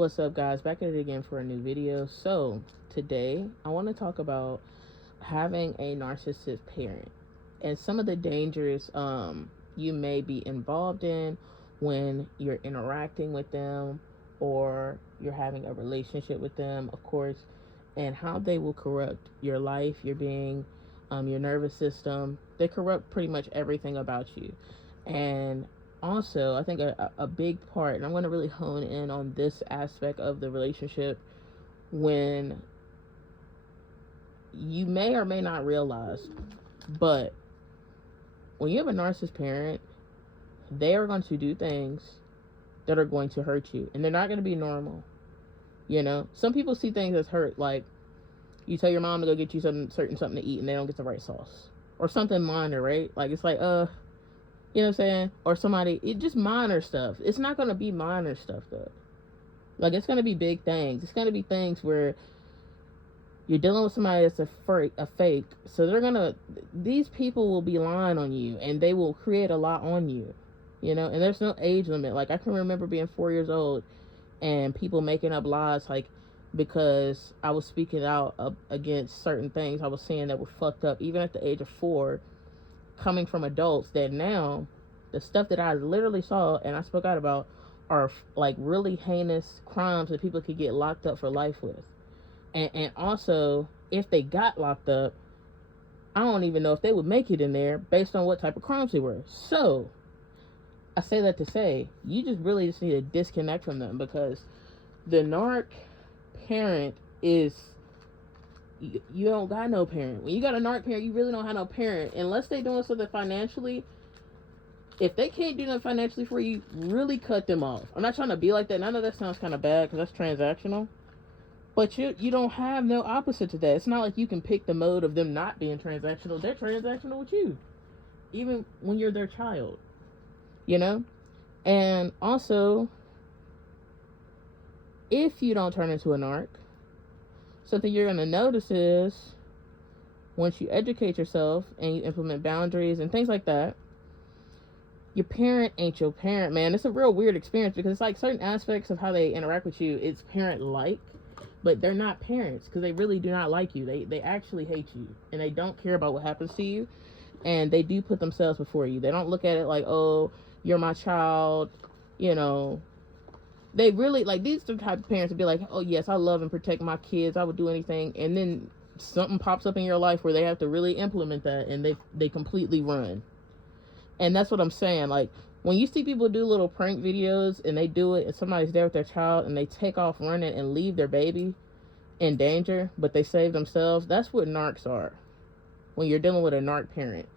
What's up, guys? Back at it again for a new video. So today I want to talk about having a narcissistic parent and some of the dangers you may be involved in when you're interacting with them or you're having a relationship with them, of course, and how they will corrupt your life, your being, your nervous system. They corrupt pretty much everything about you. And also, I think a big part, and I'm going to really hone in on this aspect of the relationship, when you may or may not realize, but when you have a narcissist parent, they are going to do things that are going to hurt you, and they're not going to be normal. You know, some people see things as hurt, like you tell your mom to go get you something to eat, and they don't get the right sauce, or something minor, right? Like, it's like, you know what I'm saying? Or somebody, it just minor stuff. It's not going to be minor stuff, though. Like, it's going to be big things. It's going to be things where you're dealing with somebody that's a fake. So these people will be lying on you, and they will create a lot on you, you know? And there's no age limit. Like, I can remember being 4 years old and people making up lies, like, because I was speaking out against certain things I was seeing that were fucked up, even at the age of 4, coming from adults, that now the stuff that I literally saw and I spoke out about are like really heinous crimes that people could get locked up for life with. And also, if they got locked up, I don't even know if they would make it in there based on what type of crimes they were. So I say that to say, you really just need to disconnect from them, because the narc parent is, you don't got no parent. When you got a narc parent, you really don't have no parent, unless they doing something financially. If they can't do nothing financially for you, really cut them off. I'm not trying to be like that, and I know that sounds kind of bad because that's transactional, but you don't have no opposite to that. It's not like you can pick the mode of them not being transactional. They're transactional with you, even when you're their child, you know. And also, if you don't turn into a narc, something you're going to notice is, once you educate yourself and you implement boundaries and things like that, your parent ain't your parent, man. It's a real weird experience, because it's like certain aspects of how they interact with you, it's parent-like, but they're not parents, because they really do not like you. They actually hate you, and they don't care about what happens to you, and they do put themselves before you. They don't look at it like, oh, you're my child, you know. They really, like, these are the type of parents would be like, oh yes, I love and protect my kids, I would do anything, and then something pops up in your life where they have to really implement that, and they completely run. And that's what I'm saying. Like, when you see people do little prank videos and they do it and somebody's there with their child and they take off running and leave their baby in danger, but they save themselves, that's what narcs are when you're dealing with a narc parent.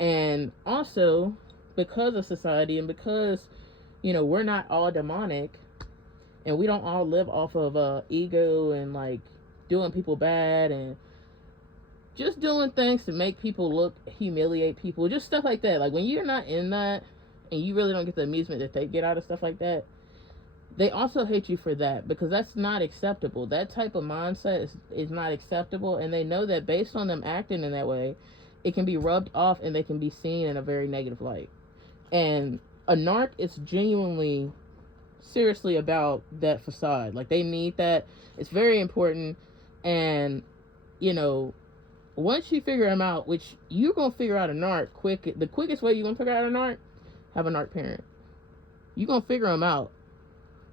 And also, because of society, and because, you know, we're not all demonic, and we don't all live off of ego and like doing people bad and just doing things to make people look, humiliate people, just stuff like that. Like, when you're not in that and you really don't get the amusement that they get out of stuff like that, they also hate you for that, because that's not acceptable. That type of mindset is not acceptable, and they know that based on them acting in that way, it can be rubbed off and they can be seen in a very negative light. And a narc is genuinely, seriously about that facade. Like, they need that. It's very important. And, you know, once you figure them out, which you're going to figure out a narc the quickest way you're going to figure out a narc, have a narc parent. You're going to figure them out.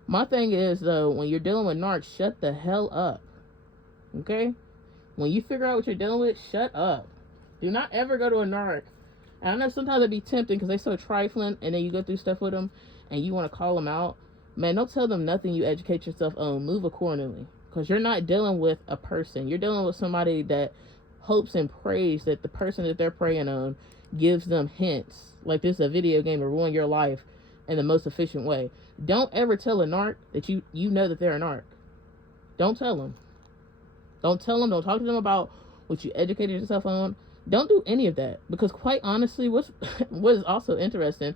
My thing is, though, when you're dealing with narcs, shut the hell up. Okay? When you figure out what you're dealing with, shut up. Do not ever go to a narc. And I know sometimes it'd be tempting because they're so trifling, and then you go through stuff with them and you want to call them out. Man, don't tell them nothing. You educate yourself on. Move accordingly. Because you're not dealing with a person. You're dealing with somebody that hopes and prays that the person that they're preying on gives them hints. Like, this is a video game to ruin your life in the most efficient way. Don't ever tell a narc that you know that they're a narc. Don't tell them. Don't tell them. Don't talk to them about what you educated yourself on. Don't do any of that, because quite honestly, what is also interesting,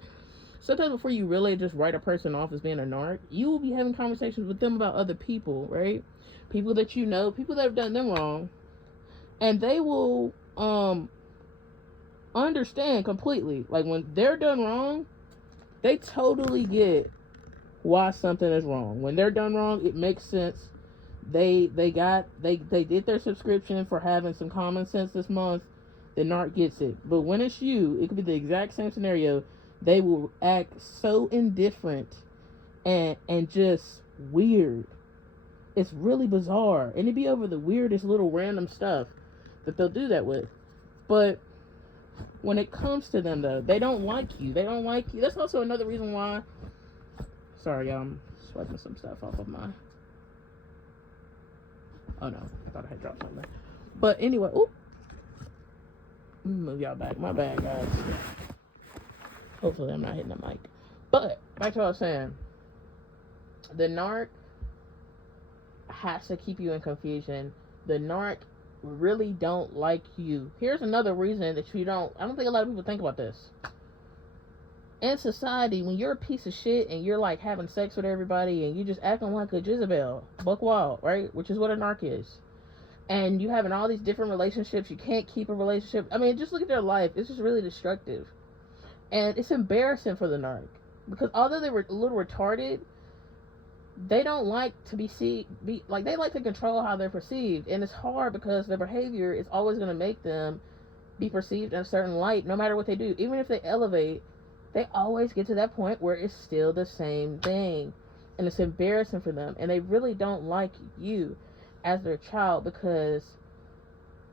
sometimes before you really just write a person off as being a narc, you will be having conversations with them about other people, right? People that you know, people that have done them wrong, and they will understand completely. Like, when they're done wrong, they totally get why something is wrong. When they're done wrong, it makes sense. They did their subscription for having some common sense this month. The narc gets it. But when it's you, it could be the exact same scenario. They will act so indifferent and just weird. It's really bizarre. And it'd be over the weirdest little random stuff that they'll do that with. But when it comes to them, though, they don't like you. They don't like you. That's also another reason why. Sorry, y'all. I'm swiping some stuff off of my. Oh no, I thought I had dropped something. But anyway, oop. Move y'all back. My bad, guys. Hopefully I'm not hitting the mic. But back to what I was saying. The narc has to keep you in confusion. The narc really don't like you. Here's another reason that I don't think a lot of people think about this. In society, when you're a piece of shit and you're like having sex with everybody and you just acting like a Jezebel, buck wild, right? Which is what a narc is. And you having all these different relationships, you can't keep a relationship. I mean, just look at their life. It's just really destructive. And it's embarrassing for the narc. Because although they were a little retarded, they don't like to they like to control how they're perceived. And it's hard because their behavior is always going to make them be perceived in a certain light, no matter what they do. Even if they elevate, they always get to that point where it's still the same thing. And it's embarrassing for them. And they really don't like you as their child, because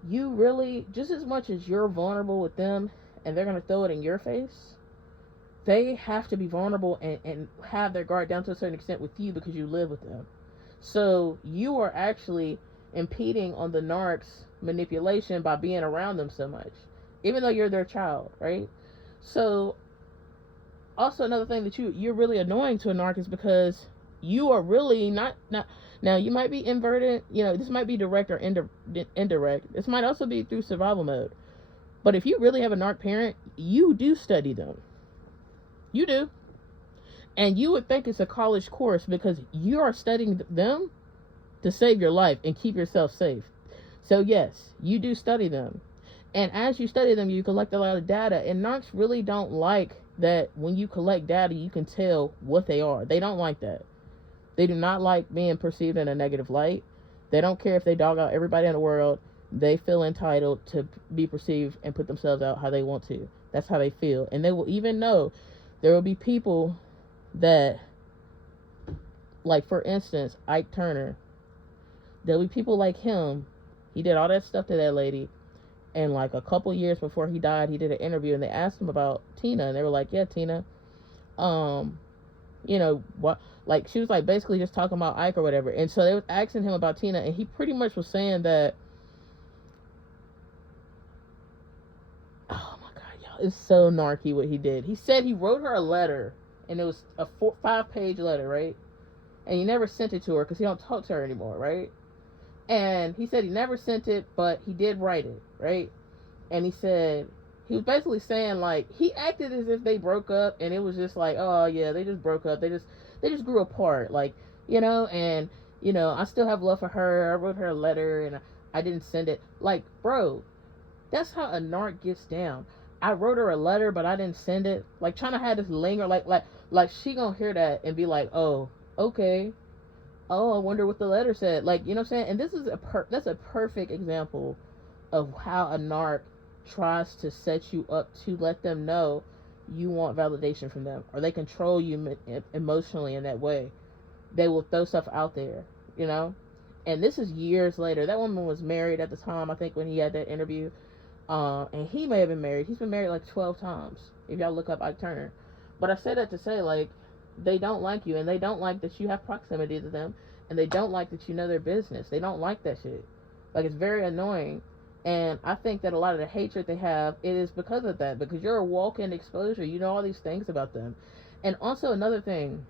you really, just as much as you're vulnerable with them and they're going to throw it in your face, they have to be vulnerable and have their guard down to a certain extent with you because you live with them. So you are actually impeding on the narc's manipulation by being around them so much, even though you're their child, right? So also another thing that you're really annoying to a narc is because you are really not now you might be inverted, this might be direct or indirect. This might also be through survival mode. But if you really have a narc parent, you do study them. You do. And you would think it's a college course because you are studying them to save your life and keep yourself safe. So yes, you do study them. And as you study them, you collect a lot of data. And narcs really don't like that when you collect data, you can tell what they are. They don't like that. They do not like being perceived in a negative light. They don't care if they dog out everybody in the world. They feel entitled to be perceived and put themselves out how they want to. That's how they feel. And they will even know there will be people that, like for instance, Ike Turner. There'll be people like him. He did all that stuff to that lady. And like a couple years before he died, he did an interview and they asked him about Tina. And they were like, yeah, Tina, what, like she was like basically just talking about Ike or whatever. And so they was asking him about Tina, and he pretty much was saying that, oh my god, y'all, it's so narky what he did. He said he wrote her a letter, and it was a 5-page letter, right? And he never sent it to her because he don't talk to her anymore, right? And he said he never sent it, but he did write it, right? And he said, he was basically saying, like, he acted as if they broke up, and it was just like, oh yeah, they just broke up, they just grew apart, like, and I still have love for her. I wrote her a letter and I didn't send it. Like, bro, that's how a narc gets down. I wrote her a letter, but I didn't send it. Like, trying to have this linger, like she gonna hear that and be like, oh, okay, oh, I wonder what the letter said. Like, you know what I'm saying? And this is that's a perfect example of how a narc tries to set you up to let them know you want validation from them, or they control you emotionally in that way. They will throw stuff out there, and this is years later. That woman was married at the time, I think, when he had that interview, and he may have been married. He's been married like 12 times if y'all look up Ike Turner. But I say that to say, like, they don't like you, and they don't like that you have proximity to them, and they don't like that you know their business. They don't like that shit. Like, it's very annoying. And I think that a lot of the hatred they have, it is because of that. Because you're a walk-in exposure. You know all these things about them. And also another thing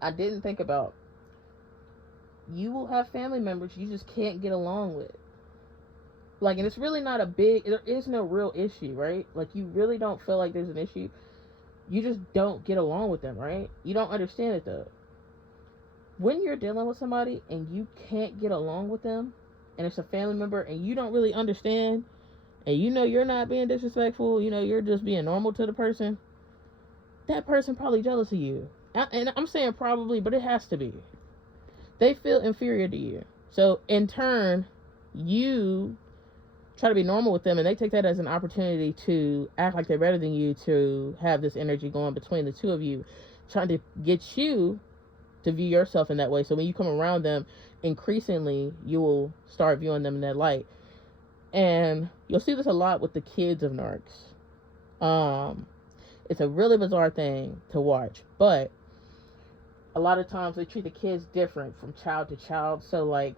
I didn't think about. You will have family members you just can't get along with. Like, and it's really not there is no real issue, right? Like, you really don't feel like there's an issue. You just don't get along with them, right? You don't understand it, though. When you're dealing with somebody and you can't get along with them, and it's a family member, and you don't really understand, and you're not being disrespectful, you're just being normal to the person, that person probably jealous of you. And I'm saying probably, but it has to be. They feel inferior to you. So in turn, you try to be normal with them, and they take that as an opportunity to act like they're better than you, to have this energy going between the two of you, trying to get you to view yourself in that way. So when you come around them, increasingly you will start viewing them in that light. And you'll see this a lot with the kids of narcs. It's a really bizarre thing to watch, but a lot of times they treat the kids different from child to child. So like,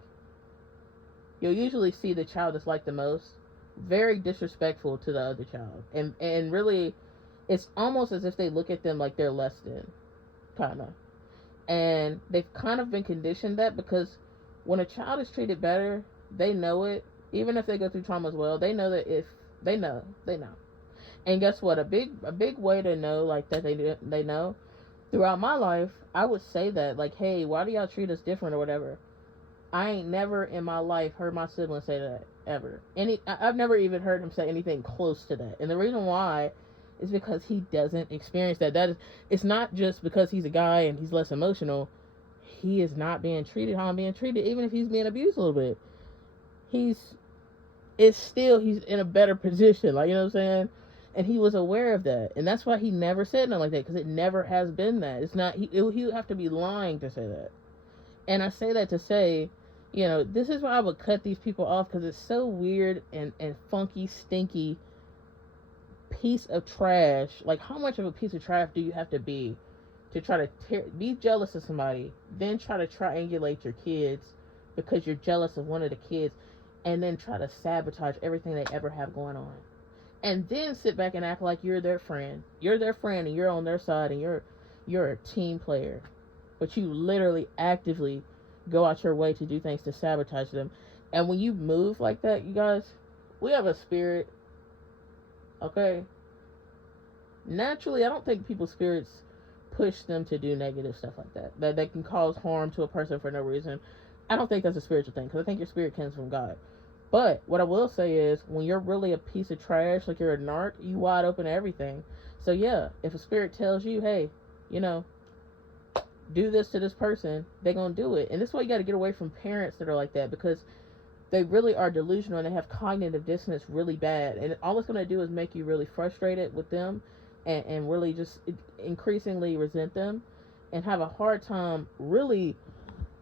you'll usually see the child that's like the most very disrespectful to the other child, and really, it's almost as if they look at them like they're less than, kind of. And they've kind of been conditioned that, because when a child is treated better, they know it. Even if they go through trauma as well, they know that if they know. And guess what? A big way to know like that they know. Throughout my life, I would say that, like, hey, why do y'all treat us different or whatever? I ain't never in my life heard my sibling say that, ever. I've never even heard him say anything close to that. And the reason why is because he doesn't experience that. It's not just because he's a guy and he's less emotional. He is not being treated how I'm being treated, even if he's being abused a little bit. He's in a better position, like, you know what I'm saying? And he was aware of that, and that's why he never said nothing like that, because it never has been that. It's not, he would have to be lying to say that. And I say that to say, this is why I would cut these people off, because it's so weird and funky, stinky piece of trash. Like, how much of a piece of trash do you have to be to try to be jealous of somebody, then try to triangulate your kids because you're jealous of one of the kids, and then try to sabotage everything they ever have going on? And then sit back and act like you're their friend. You're their friend and you're on their side and you're a team player. But you literally actively go out your way to do things to sabotage them. And when you move like that, you guys, we have a spirit. Okay? Naturally, I don't think people's spirits push them to do negative stuff like that. That they can cause harm to a person for no reason. I don't think that's a spiritual thing, because I think your spirit comes from God. But what I will say is, when you're really a piece of trash, like you're a narc, you wide open to everything. So yeah, if a spirit tells you, hey, do this to this person, they're going to do it. And this is why you got to get away from parents that are like that, because they really are delusional and they have cognitive dissonance really bad. And all it's going to do is make you really frustrated with them, and really just increasingly resent them, and have a hard time really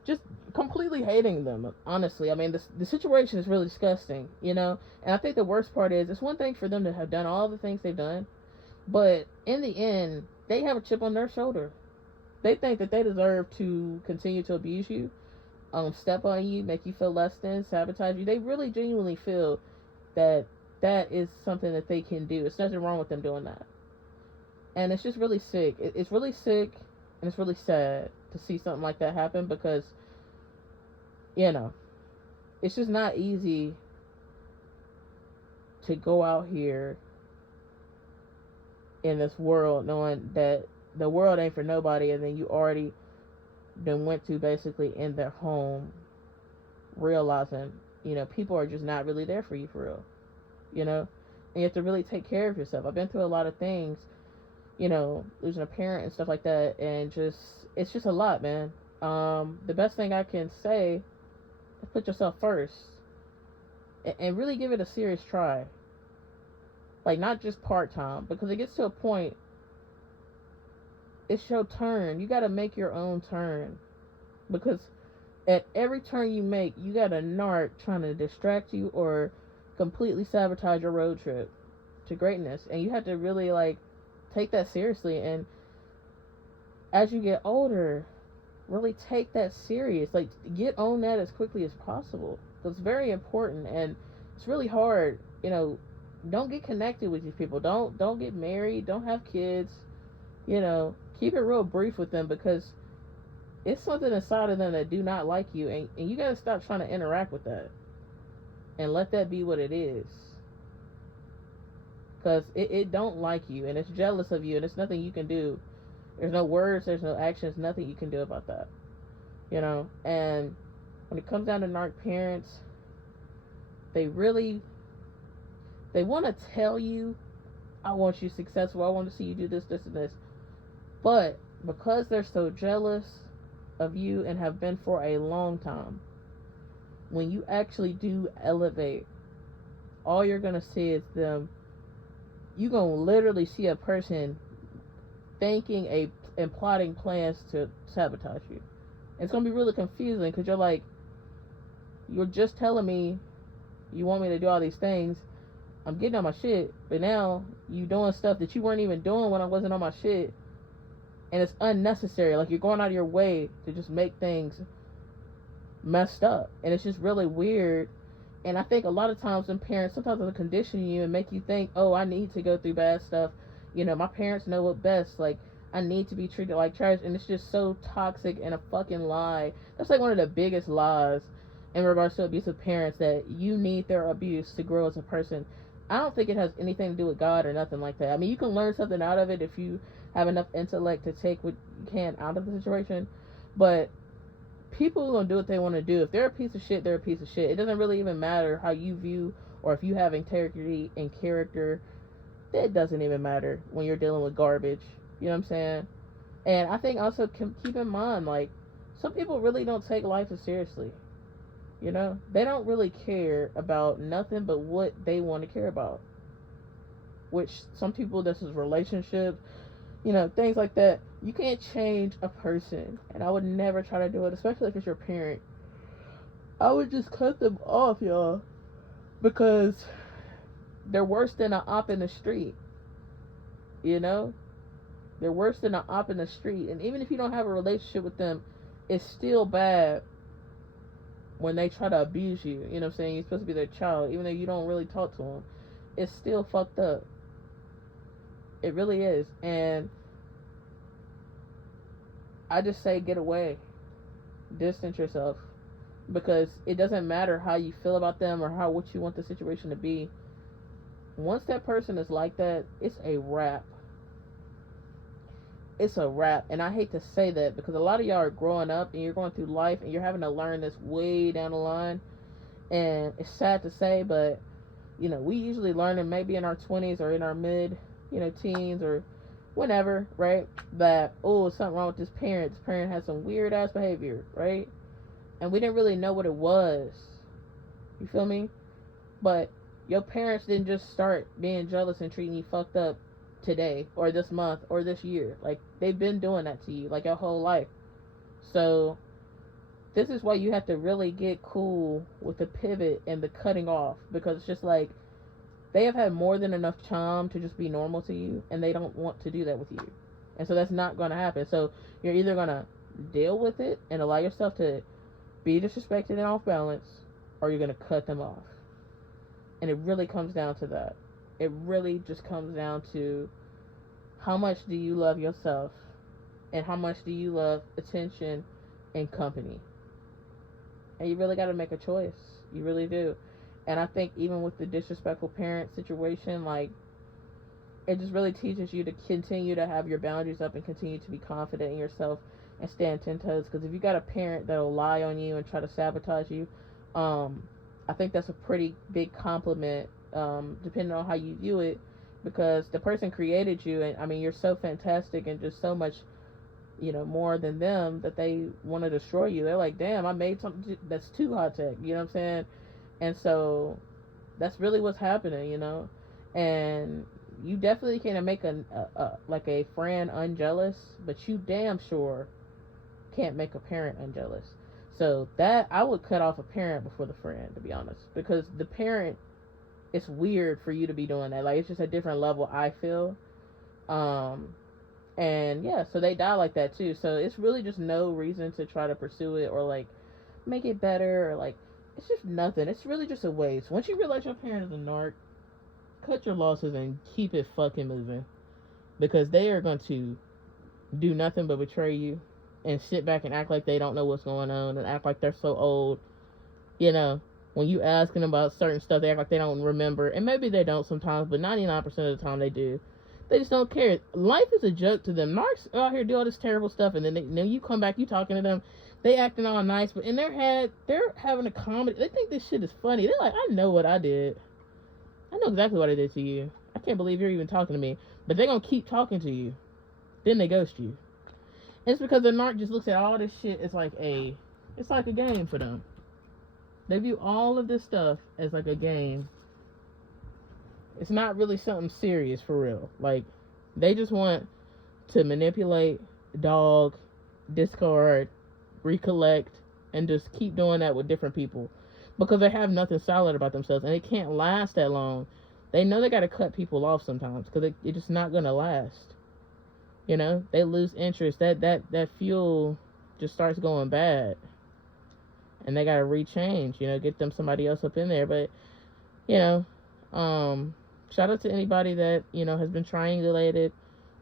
just completely hating them, honestly. I mean, the situation is really disgusting, and I think the worst part is, it's one thing for them to have done all the things they've done, but in the end, they have a chip on their shoulder. They think that they deserve to continue to abuse you, step on you, make you feel less than, sabotage you. They really genuinely feel that that is something that they can do. There's nothing wrong with them doing that. And it's just really sick. It's really sick, and it's really sad to see something like that happen, because it's just not easy to go out here in this world knowing that the world ain't for nobody, and then you already then went to basically in their home, realizing people are just not really there for you for real, and you have to really take care of yourself. I've been through a lot of things, losing a parent and stuff like that, and it's just a lot, man. The best thing I can say is put yourself first, and really give it a serious try. Like, not just part-time, because it gets to a point, it's your turn. You gotta make your own turn, because at every turn you make, you got a narc trying to distract you or completely sabotage your road trip to greatness. And you have to really, like, take that seriously. And as you get older, really take that serious. Like, get on that as quickly as possible. It's very important, and it's really hard. Don't get connected with these people. Don't get married. Don't have kids. Keep it real brief with them, because it's something inside of them that do not like you, and you got to stop trying to interact with that and let that be what it is, because it don't like you, and it's jealous of you, and there's nothing you can do. There's no words, there's no actions, nothing you can do about that. And when it comes down to narc parents, they want to tell you, I want you successful, I want to see you do this, this, and this. But because they're so jealous of you and have been for a long time, when you actually do elevate, all you're going to see is them. You're going to literally see a person thinking and plotting plans to sabotage you. It's going to be really confusing because you're like, you're just telling me you want me to do all these things. I'm getting on my shit, but now you doing stuff that you weren't even doing when I wasn't on my shit. And it's unnecessary. Like, you're going out of your way to just make things messed up. And it's just really weird. And I think a lot of times when parents, sometimes they'll condition you and make you think, oh, I need to go through bad stuff. You know, my parents know what best. Like, I need to be treated like trash. And it's just so toxic and a fucking lie. That's like one of the biggest lies in regards to abusive parents, that you need their abuse to grow as a person. I don't think it has anything to do with God or nothing like that. I mean, you can learn something out of it if you have enough intellect to take what you can out of the situation. But people are going to do what they want to do. If they're a piece of shit, they're a piece of shit. It doesn't really even matter how you view, or if you have integrity and character. It doesn't even matter when you're dealing with garbage. You know what I'm saying? And I think also keep in mind, like, some people really don't take life as seriously. You know? They don't really care about nothing but what they want to care about. Which some people, this is relationships, you know, things like that. You can't change a person. And I would never try to do it, especially if it's your parent. I would just cut them off, y'all. Because they're worse than an op in the street. You know? They're worse than an op in the street. And even if you don't have a relationship with them, it's still bad when they try to abuse you. You know what I'm saying? You're supposed to be their child, even though you don't really talk to them. It's still fucked up. It really is. And I just say get away. Distance yourself. Because it doesn't matter how you feel about them or what you want the situation to be. Once that person is like that, it's a wrap. It's a wrap. And I hate to say that, because a lot of y'all are growing up and you're going through life and you're having to learn this way down the line. And it's sad to say, but, you know, we usually learn it maybe in our 20s or in our mid, you know, teens or whenever, right? That, oh, something wrong with this parent. This parent has some weird ass behavior, right? And we didn't really know what it was. You feel me? But your parents didn't just start being jealous and treating you fucked up today or this month or this year. Like, they've been doing that to you like your whole life. So this is why you have to really get cool with the pivot and the cutting off, because it's just like they have had more than enough time to just be normal to you, and they don't want to do that with you. And so that's not going to happen. So you're either going to deal with it and allow yourself to be disrespected and off balance, or you're going to cut them off. And it really comes down to that. It really just comes down to how much do you love yourself and how much do you love attention and company. And you really got to make a choice. You really do. And I think even with the disrespectful parent situation, like, it just really teaches you to continue to have your boundaries up and continue to be confident in yourself and stand 10 toes. Because if you got a parent that'll lie on you and try to sabotage you, I think that's a pretty big compliment, depending on how you view it, because the person created you, and I mean, you're so fantastic and just so much, you know, more than them, that they want to destroy you. They're like, damn, I made something that's too high tech, you know what I'm saying? And so that's really what's happening, you know. And you definitely can't make a friend unjealous, but you damn sure can't make a parent unjealous. So that, I would cut off a parent before the friend, to be honest, because the parent, it's weird for you to be doing that. Like, it's just a different level, I feel. And yeah, so they die like that too. So it's really just no reason to try to pursue it or like make it better, or like, it's just nothing. It's really just a waste. Once you realize your parent is a narc, cut your losses and keep it fucking moving, because they are going to do nothing but betray you and sit back and act like they don't know what's going on and act like they're so old. You know, when you ask them about certain stuff, they act like they don't remember. And maybe they don't sometimes, but 99% of the time they do. They just don't care. Life is a joke to them. Narcs out here do all this terrible stuff, and then you come back, you talking to them, they acting all nice, but in their head, they're having a comedy. They think this shit is funny. They're like, I know what I did. I know exactly what I did to you. I can't believe you're even talking to me. But they're going to keep talking to you. Then they ghost you. It's because the narc just looks at all this shit as it's like a game for them. They view all of this stuff as like a game. It's not really something serious for real. Like, they just want to manipulate, dog, discard, recollect, and just keep doing that with different people. Because they have nothing solid about themselves, and it can't last that long. They know they got to cut people off sometimes, because it's just not going to last. You know, they lose interest. That fuel just starts going bad. And they got to rechange, you know, get them somebody else up in there. But, you know, shout out to anybody that, you know, has been triangulated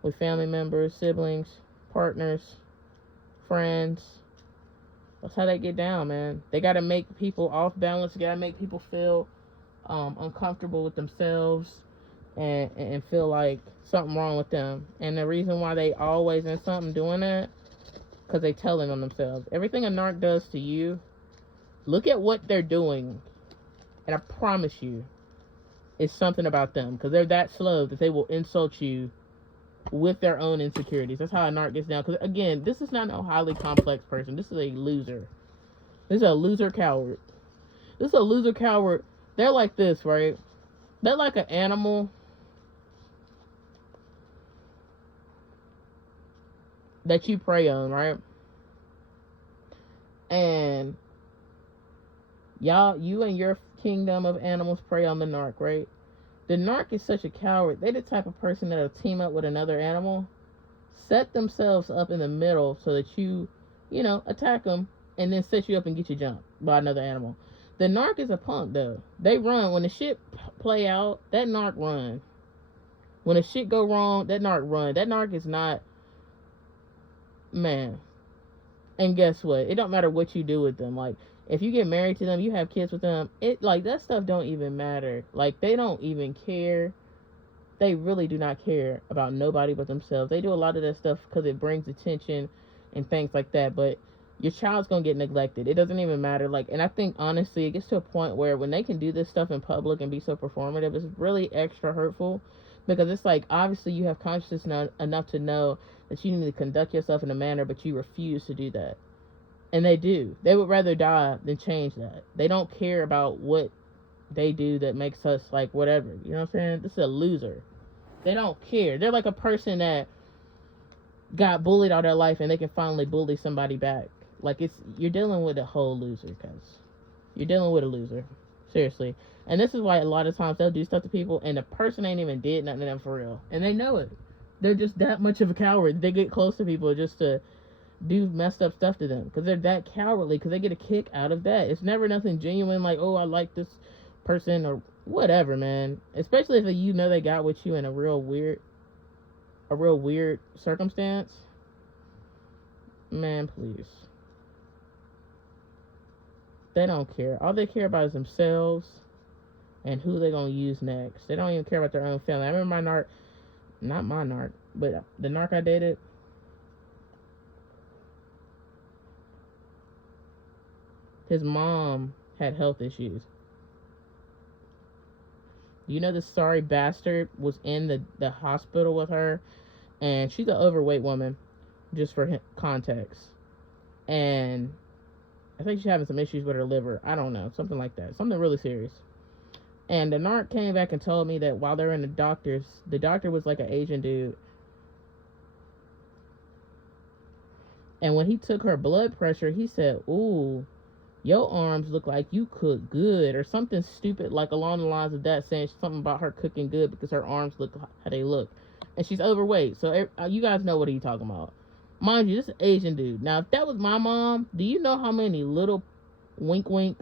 with family members, siblings, partners, friends. That's how they get down, man. They got to make people off balance. They got to make people feel uncomfortable with themselves and feel like something wrong with them. And the reason why they always in something doing that, because they telling on themselves. Everything a narc does to you, look at what they're doing, and I promise you, it's something about them, because they're that slow that they will insult you with their own insecurities. That's how a narc gets down. Because again, this is not a highly complex person. This is a loser. This is a loser coward. This is a loser coward. They're like this, right? They're like an animal that you prey on, right? And you and your kingdom of animals prey on the narc, right? The narc is such a coward. They're the type of person that'll team up with another animal, set themselves up in the middle so that you attack them, and then set you up and get you jumped by another animal. The narc is a punk, though. They run. When the shit play out, that narc run. When the shit go wrong, that narc run. That narc is not, man. And guess what? It don't matter what you do with them. Like, if you get married to them, you have kids with them, that stuff don't even matter. Like, they don't even care. They really do not care about nobody but themselves. They do a lot of that stuff because it brings attention and things like that. But your child's gonna get neglected. It doesn't even matter. Like, and I think honestly, it gets to a point where when they can do this stuff in public and be so performative, it's really extra hurtful, because it's like, obviously you have consciousness enough to know that you need to conduct yourself in a manner, but you refuse to do that. And they do. They would rather die than change that. They don't care about what they do that makes us like whatever. You know what I'm saying? This is a loser. They don't care. They're like a person that got bullied all their life and they can finally bully somebody back. Like, you're dealing with a whole loser, cuz. You're dealing with a loser. Seriously. And this is why a lot of times they'll do stuff to people and the person ain't even did nothing to them for real. And they know it. They're just that much of a coward. They get close to people just to do messed up stuff to them, because they're that cowardly, because they get a kick out of that. It's never nothing genuine, like, oh, I like this person or whatever, man. Especially if you know they got with you in a real weird circumstance. Man, please. They don't care. All they care about is themselves and who they're gonna use next. They don't even care about their own family. I remember not my narc, but the narc I dated, his mom had health issues. You know, this sorry bastard was in the hospital with her, and she's an overweight woman, just for context. And I think she's having some issues with her liver. I don't know, something like that. Something really serious. And the narc came back and told me that while they're in the doctor was like an Asian dude. And when he took her blood pressure, he said, ooh, your arms look like you cook good, or something stupid like along the lines of that, saying something about her cooking good because her arms look how they look. And she's overweight. So you guys know what he's talking about. Mind you, this is an Asian dude. Now, if that was my mom, do you know how many little wink wink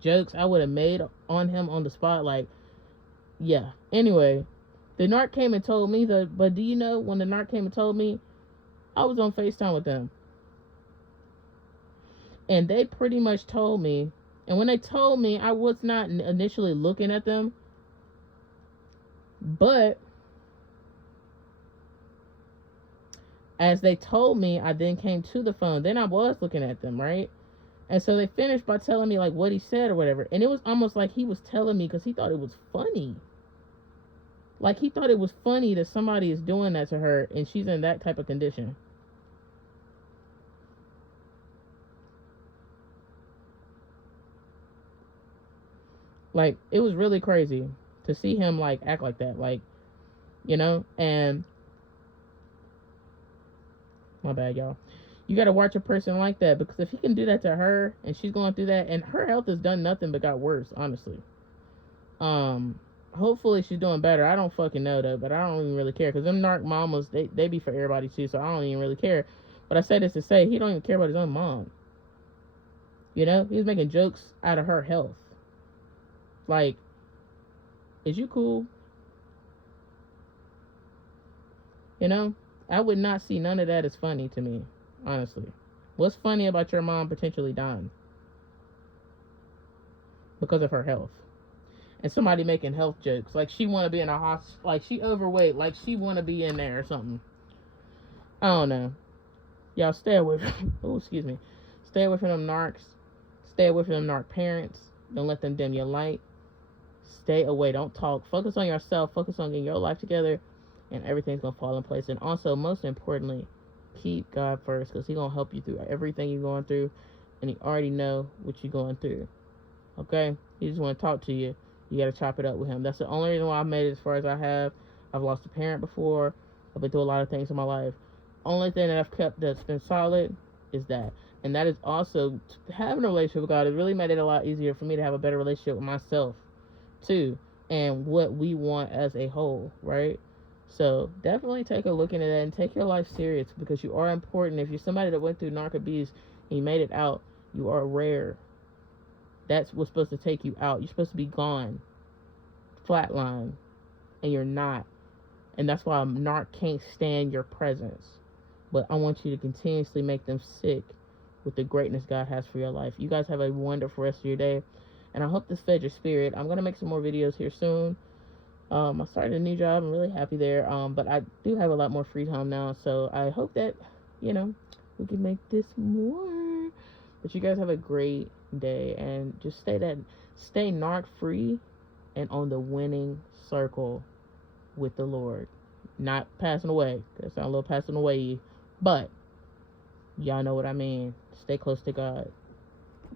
jokes I would have made on him on the spot? Like, yeah. Anyway, the narc came and told me that, but do you know when the narc came and told me, I was on FaceTime with them. And they pretty much told me, and when they told me, I was not initially looking at them, but as they told me, I then came to the phone. Then I was looking at them, right? And so they finished by telling me like what he said or whatever. And it was almost like he was telling me because he thought it was funny. Like, he thought it was funny that somebody is doing that to her and she's in that type of condition. Like, it was really crazy to see him, like, act like that. Like, you know? And, my bad, y'all. You gotta watch a person like that, because if he can do that to her, and she's going through that, and her health has done nothing but got worse, honestly. Hopefully she's doing better. I don't fucking know, though, but I don't even really care, because them narc mamas, they be for everybody, too, so I don't even really care. But I say this to say, he don't even care about his own mom. You know? He's making jokes out of her health. Like, is you cool? You know? I would not see none of that as funny to me, honestly. What's funny about your mom potentially dying because of her health? And somebody making health jokes, like she want to be in a hospital, like she overweight, like she want to be in there or something. I don't know. Y'all stay away from, oh, excuse me. Stay away from them narcs. Stay away from them narc parents. Don't let them dim your light. Stay away. Don't talk. Focus on yourself. Focus on getting your life together, and everything's going to fall in place. And also, most importantly, keep God first, because He's going to help you through everything you're going through, and He already know what you're going through. Okay? He just want to talk to you. You got to chop it up with Him. That's the only reason why I've made it as far as I have. I've lost a parent before. I've been through a lot of things in my life. Only thing that I've kept that's been solid is that. And that is also, having a relationship with God has really made it a lot easier for me to have a better relationship with myself, too, and what we want as a whole, right? So definitely take a look into that and take your life serious, because you are important. If you're somebody that went through narc abuse and you made it out, you are rare. That's what's supposed to take you out. You're supposed to be gone, flatline, and you're not. And that's why a narc can't stand your presence. But I want you to continuously make them sick with the greatness God has for your life. You guys have a wonderful rest of your day, and I hope this fed your spirit. I'm going to make some more videos here soon. I started a new job. I'm really happy there, but I do have a lot more free time now, so I hope that, you know, we can make this more. But you guys have a great day, and just stay narc free and on the winning circle with the Lord. Not passing away. That sounds a little passing away, but y'all know what I mean. Stay close to God.